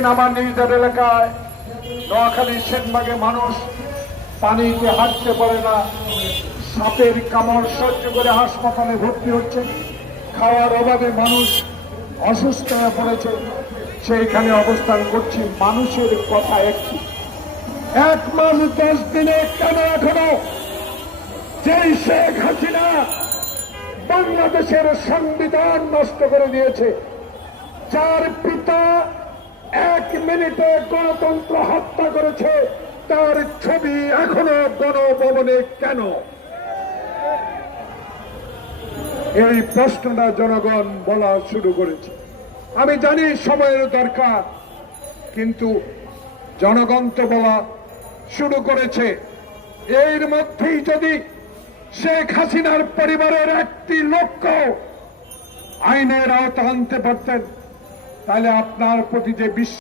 প্রতিদিন আমার নিজের এলাকায় নোয়াখালী সেনবাগে মানুষ পানিতে হাঁটতে পারে না, সাপের কামড় সহ্য করে হাসপাতালে ভর্তি হচ্ছে, খাওয়ার অভাবে মানুষ অসুস্থ হয়ে পড়েছে। সেইখানে অবস্থান করছি, মানুষের কথা একটি। 1 মাস 10 দিনে কেন এখনো যেই শেখ হাসিনা বাংলাদেশের সংবিধান নষ্ট করে দিয়েছে, যার পিতা 1 মিনিটে গণতন্ত্র হত্যা করেছে, তার ছবি এখনো গণভবনে কেন? এই প্রশ্নটা জনগণ বলা শুরু করেছে। আমি জানি সময়ের দরকার, কিন্তু জনগণ তো বলা শুরু করেছে। এর মধ্যেই যদি শেখ হাসিনার পরিবারের একটি লোককে আইনের আওতা আনতে পারতেন, তাহলে আপনার প্রতি যে বিশ্বাস